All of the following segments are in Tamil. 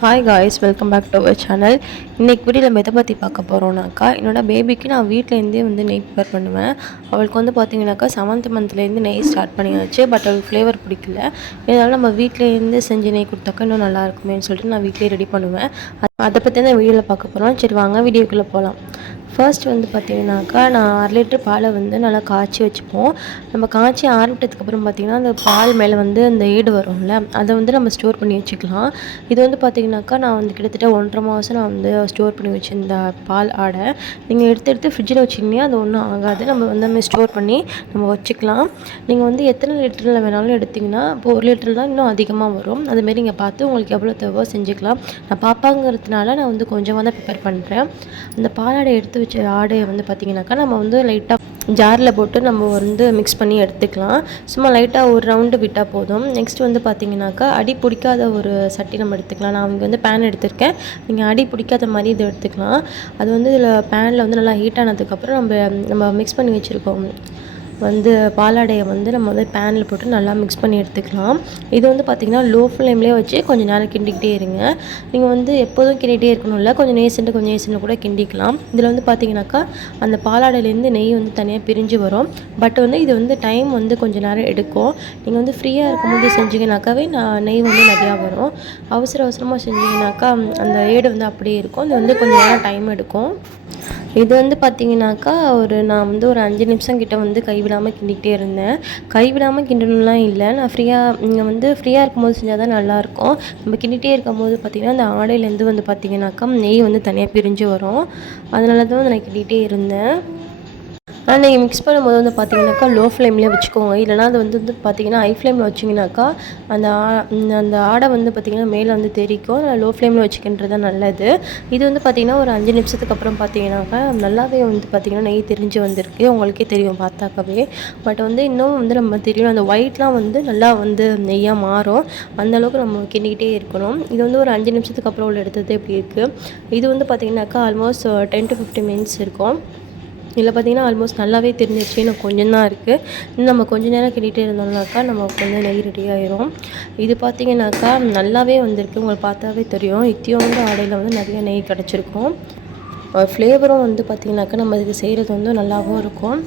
Hi guys, welcome back to our channel. இன்றைக்கி வீடியோவில் நம்ம எதை பற்றி பார்க்க போகிறோம்னாக்கா, என்னோடய பேபிக்கு நான் வீட்டிலேருந்தே நெய் ப்ரிப்பேர் பண்ணுவேன். அவளுக்கு பார்த்தீங்கன்னாக்கா 7th மந்த்லேருந்து நெய் ஸ்டார்ட் பண்ணியாச்சு. பட் அவளுக்கு ஃப்ளேவர் பிடிக்கல. இதனால் நம்ம வீட்டிலேருந்து செஞ்சு நெய் கொடுத்தாக்கா இன்னும் நல்லா இருக்குமேன்னு சொல்லிட்டு நான் வீட்டிலே ரெடி பண்ணுவேன். அதை பற்றி தான் வீடியோவில் பார்க்க போகிறோம். சரி வாங்க வீடியோக்குள்ளே போகலாம். ஃபர்ஸ்ட் பார்த்தீங்கன்னாக்கா, நான் 1/2 லிட்டர் பாலை நல்லா காய்ச்சி வச்சுப்போம். நம்ம காய்ச்சி ஆறிட்டதுக்கப்புறம் பார்த்திங்கன்னா, அந்த பால் மேலே அந்த ஏடு வரும்ல, அதை நம்ம ஸ்டோர் பண்ணி வச்சுக்கலாம். இது பார்த்திங்கனாக்கா, நான் கிட்டத்தட்ட 1.5 மாதம் நான் ஸ்டோர் பண்ணி வச்சுருந்த பால் ஆடை. நீங்கள் எடுத்து ஃப்ரிட்ஜில் வச்சிங்கன்னா அது ஒன்றும் ஆகாது. நம்ம ஸ்டோர் பண்ணி நம்ம வச்சுக்கலாம். நீங்கள் எத்தனை லிட்டரில் வேணாலும் எடுத்திங்கன்னா, இப்போ 1 லிட்டர் தான் இன்னும் அதிகமாக வரும். அதுமாரி நீங்கள் பார்த்து உங்களுக்கு எவ்வளோ தேவையோ செஞ்சுக்கலாம். நான் பாப்பாங்கிறதுனால நான் கொஞ்சமாக தான் ப்ரிப்பேர் பண்ணுறேன். அந்த பாலாடை எடுத்து வச்ச ஆடையை பார்த்திங்கனாக்கா, நம்ம லைட்டாக ஜாரில் போட்டு நம்ம மிக்ஸ் பண்ணி எடுத்துக்கலாம். சும்மா லைட்டாக ஒரு ரவுண்டு விட்டால் போதும். நெக்ஸ்ட் பார்த்திங்கனாக்கா, அடி பிடிக்காத ஒரு சட்டி நம்ம எடுத்துக்கலாம். நான் இங்கே பேன் எடுத்திருக்கேன். நீங்கள் அடி பிடிக்காத மாதிரி இதை எடுத்துக்கலாம். அது இதில் பேனில் நல்லா ஹீட் ஆனதுக்கப்புறம் நம்ம மிக்ஸ் பண்ணி வச்சுருக்கோம் பாலாடையை நம்ம பேனில் போட்டு நல்லா மிக்ஸ் பண்ணி எடுத்துக்கலாம். இது பார்த்திங்கன்னா லோ ஃப்ளேம்லேயே வச்சு கொஞ்சம் நேரம் கிண்டிக்கிட்டே இருங்க. நீங்கள் எப்போதும் கிண்டிகிட்டே இருக்கணும் இல்லை, கொஞ்சம் நேசண்டு கூட கிண்டிக்கலாம். இதில் பார்த்திங்கனாக்கா, அந்த பாலாடையிலேருந்து நெய் தனியாக பிரிஞ்சு வரும். பட் இது டைம் கொஞ்சம் நேரம் எடுக்கும். நீங்கள் ஃப்ரீயாக இருக்கும்போது செஞ்சிங்கனாக்காவே நெய் நிறையா வரும். அவசரமாக செஞ்சிங்கனாக்கா அந்த ஏடு அப்படியே இருக்கும். இது கொஞ்சம் நேரம் டைம் எடுக்கும். இது பார்த்திங்கனாக்கா, நான் ஒரு 5 நிமிஷம் கிட்ட கைவிடாமல் கிண்டிகிட்டே இருந்தேன். கைவிடாமல் கிண்டணும்லாம் இல்லை, நான் நீங்கள் ஃப்ரீயாக இருக்கும்போது செஞ்சால் தான் நல்லாயிருக்கும். நம்ம கிண்டிகிட்டே இருக்கும்போது பார்த்திங்கன்னா, அந்த ஆடையிலேருந்து பார்த்திங்கனாக்கா நெய் தனியாக பிரிஞ்சு வரும். அதனால தான் நான் கிண்டிகிட்டே இருந்தேன். ஆனால் நீங்கள் மிக்ஸ் பண்ணும்போது பார்த்திங்கனாக்கா லோ ஃப்ளேம்லேயே வச்சுக்கோங்க. இல்லைனா அது பார்த்திங்கன்னா ஹை ஃப்ளேமில் வச்சிங்கனாக்கா அந்த ஆடை பார்த்திங்கன்னா மேலே தெரிக்கும். லோ ஃப்ளேமில் வச்சுக்கின்றது தான் நல்லது. இது பார்த்திங்கன்னா ஒரு 5 நிமிஷத்துக்கு அப்புறம் பார்த்திங்கனாக்கா நல்லாவே பார்த்திங்கன்னா நெய் தெரிஞ்சு வந்திருக்கு. உங்களுக்கே தெரியும் பார்த்தாக்கவே. பட் இன்னும் நம்ம தெரியும், அந்த ஒயிட்லாம் நல்லா நெய்யாக மாறும். அந்தளவுக்கு நம்ம கிண்டிக்கிட்டே இருக்கணும். இது ஒரு 5 நிமிஷத்துக்கு அப்புறம் உள்ள எடுத்தது எப்படி இருக்குது. இது பார்த்திங்கனாக்கா ஆல்மோஸ்ட் 10 to 15 மினிட்ஸ் இருக்கும். இதில் பார்த்திங்கன்னா ஆல்மோஸ்ட் நல்லாவே தெரிஞ்சிச்சு. இன்னும் கொஞ்சம் தான் இருக்குது. இன்னும் நம்ம கொஞ்சம் நேரம் கிண்டிகிட்டே இருந்தோம்னாக்கா நமக்கு நெய் ரெடி ஆயிரும். இது பார்த்திங்கனாக்கா நல்லாவே வந்திருக்கு. உங்களுக்கு பார்த்தாவே தெரியும். இத்தியோண்டு ஆடையில் நிறைய நெய் கிடச்சிருக்கும். ஃப்ளேவரும் பார்த்திங்கனாக்கா நம்ம இதுக்கு செய்கிறது நல்லாவும் இருக்கும்.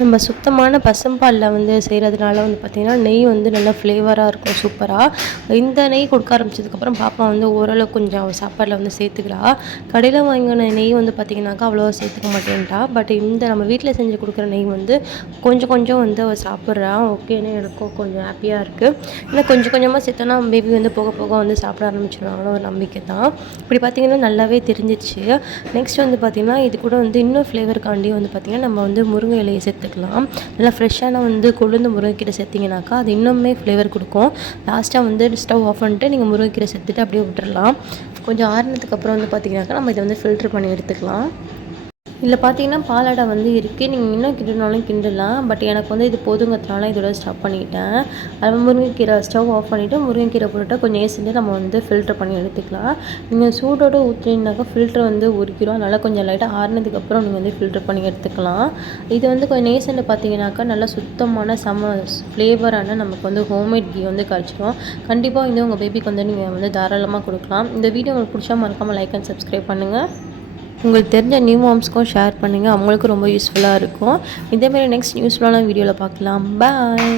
நம்ம சுத்தமான பசும்பாலில் செய்கிறதுனால பார்த்திங்கன்னா நெய் நல்லா ஃப்ளேவராக இருக்கும், சூப்பராக. இந்த நெய் கொடுக்க ஆரம்பித்ததுக்கப்புறம் பாப்பா ஓரளவு கொஞ்சம் சாப்பாடில் சேர்த்துக்கிறா. கடையில் வாங்கின நெய் பார்த்திங்கனாக்கா அவ்வளோவா சேர்த்துக்க மாட்டேன்ட்டா. பட் நம்ம வீட்டில் செஞ்சு கொடுக்குற நெய் கொஞ்சம் அவள் சாப்பிட்றா. ஓகேன்னு எனக்கும் கொஞ்சம் ஹாப்பியாக இருக்குது. ஏன்னா கொஞ்சம் கொஞ்சமாக சேர்த்தோன்னா பேபி போக போக சாப்பிட ஆரம்பிச்சிடுவாங்களோ ஒரு நம்பிக்கை தான். இப்படி பார்த்திங்கன்னா நல்லாவே தெரிஞ்சிச்சு. நெக்ஸ்ட் பார்த்திங்கன்னா இது கூட இன்னும் ஃப்ளேவருக்காண்டி பார்த்திங்கன்னா நம்ம முருங்கை இலையை சேர்த்துக்கலாம். நல்லா ஃப்ரெஷ்ஷான கொழுந்து முருங்கைக்கீரை சேர்த்திங்கனாக்கா அது இன்னுமே ஃப்ளேவர் கொடுக்கும். லாஸ்ட்டாக ஸ்டவ் ஆஃப் பண்ணிட்டு நீங்கள் முருங்கைக்கீரை சேர்த்துட்டு அப்படியே விட்டுடலாம். கொஞ்சம் ஆறுனதுக்கு அப்புறம் பார்த்திங்கனாக்கா நம்ம இதை ஃபில்ட்ரு பண்ணி எடுத்துக்கலாம். இதில் பார்த்திங்கன்னா பாலாடை இருக்குது. நீங்கள் இன்னும் கிண்டனாலும் கிண்டலாம். பட் எனக்கு இது போதுங்கிறதுனால இதோட ஸ்டாப் பண்ணிட்டேன். அது முருங்கைக்கீரை ஸ்டவ் ஆஃப் பண்ணிவிட்டு முருங்கைக்கீரை போட்டுட்டு கொஞ்சம் ஏசிட்டு நம்ம ஃபில்ட்ரு பண்ணி எடுத்துக்கலாம். நீங்கள் சூடோடு ஊற்றினாக்கா ஃபில்ட்ரு உரிக்கிறோம். அதனால் கொஞ்சம் லைட்டாக ஆறுனதுக்கப்புறம் நீங்கள் ஃபில்ட்ரு பண்ணி எடுத்துக்கலாம். இது கொஞ்சம் நேசண்டு பார்த்திங்கனாக்கா நல்லா சுத்தமான ஃப்ளேவரான நமக்கு ஹோம்மேட் கீ கிடச்சிரும். கண்டிப்பாக உங்கள் பேபிக்கு நீங்கள் தாராளமாக கொடுக்கலாம். இந்த வீடியோ உங்களுக்கு பிடிச்சா மறக்காமல் லைக் அண்ட் சப்ஸ்கிரைப் பண்ணுங்கள். உங்களுக்கு தெரிஞ்ச நியூ மாம்ஸ்க்கும் ஷேர் பண்ணுங்கள். அவங்களுக்கும் ரொம்ப யூஸ்ஃபுல்லாக இருக்கும். இதேமாரி நெக்ஸ்ட் யூஸ்ஃபுல்லான வீடியோவில் பார்க்கலாம். பாய்.